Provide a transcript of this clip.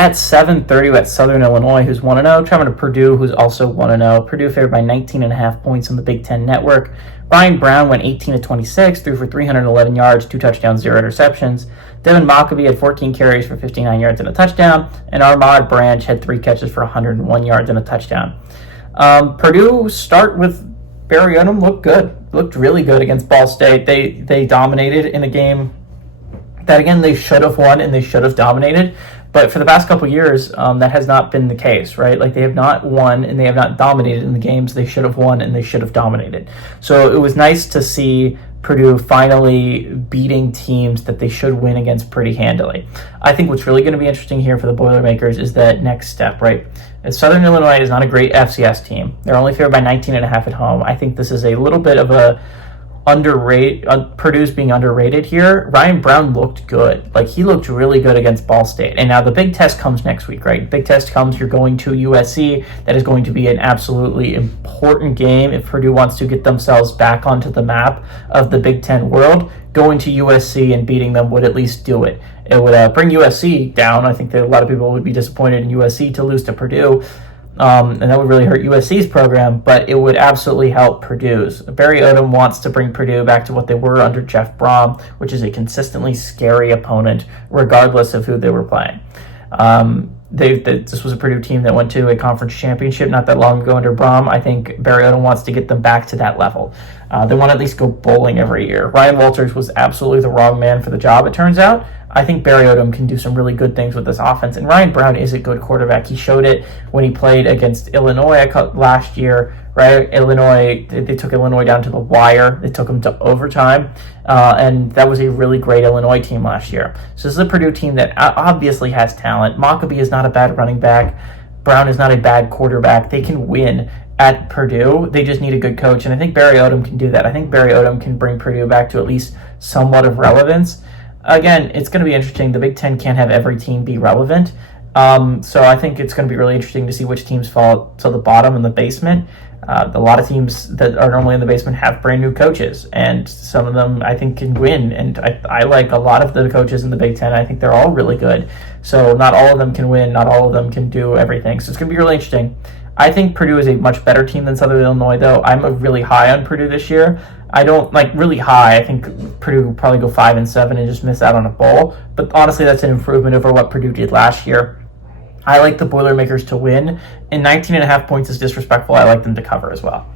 at 7:30 at Southern Illinois, who's 1-0. Traveling to Purdue, who's also 1-0. Purdue favored by 19.5 points on the Big Ten Network. Brian Brown went 18 of 26, threw for 311 yards, 2 touchdowns, 0 interceptions. Devin Mockabee had 14 carries for 59 yards and a touchdown. And Armand Branch had 3 catches for 101 yards and a touchdown. Purdue start with Barry Odom looked good. Looked really good against Ball State. They dominated in a game that, again, they should have won and they should have dominated. But for the past couple years, that has not been the case, right? Like, they have not won and they have not dominated in the games they should have won and they should have dominated. So it was nice to see Purdue finally beating teams that they should win against pretty handily. I think what's really going to be interesting here for the Boilermakers is that next step, right? Southern Illinois is not a great FCS team. They're only favored by 19.5 at home. I think this is a little bit of a Purdue's being underrated here. Ryan Brown looked good. Like, he looked really good against Ball State. And now the big test comes next week, right? Big test comes, you're going to USC. That is going to be an absolutely important game if Purdue wants to get themselves back onto the map of the Big Ten world. Going to USC and beating them would at least do it. It would bring USC down. I think that a lot of people would be disappointed in USC to lose to Purdue. And that would really hurt USC's program, but it would absolutely help Purdue's. Barry Odom wants to bring Purdue back to what they were under Jeff Brom, which is a consistently scary opponent, regardless of who they were playing. This was a Purdue team that went to a conference championship not that long ago under Brom. I think Barry Odom wants to get them back to that level. They want to at least go bowling every year. Ryan Walters was absolutely the wrong man for the job, it turns out. I think Barry Odom can do some really good things with this offense. And Ryan Brown is a good quarterback. He showed it when he played against Illinois last year, right? They took Illinois down to the wire. They took them to overtime. And that was a really great Illinois team last year. So this is a Purdue team that obviously has talent. Mockabee is not a bad running back. Brown is not a bad quarterback. They can win at Purdue. They just need a good coach. And I think Barry Odom can do that. I think Barry Odom can bring Purdue back to at least somewhat of relevance. Again, it's going to be interesting. The Big Ten can't have every team be relevant. So I think it's going to be really interesting to see which teams fall to the bottom in the basement. A lot of teams that are normally in the basement have brand new coaches, and some of them I think can win. And I like a lot of the coaches in the Big Ten. I think they're all really good. So not all of them can win. Not all of them can do everything. So it's going to be really interesting. I think Purdue is a much better team than Southern Illinois, though. I'm really high on Purdue this year. I don't really high. I think Purdue will probably go 5-7 and just miss out on a bowl. But honestly, that's an improvement over what Purdue did last year. I like the Boilermakers to win, and 19.5 points is disrespectful. I like them to cover as well.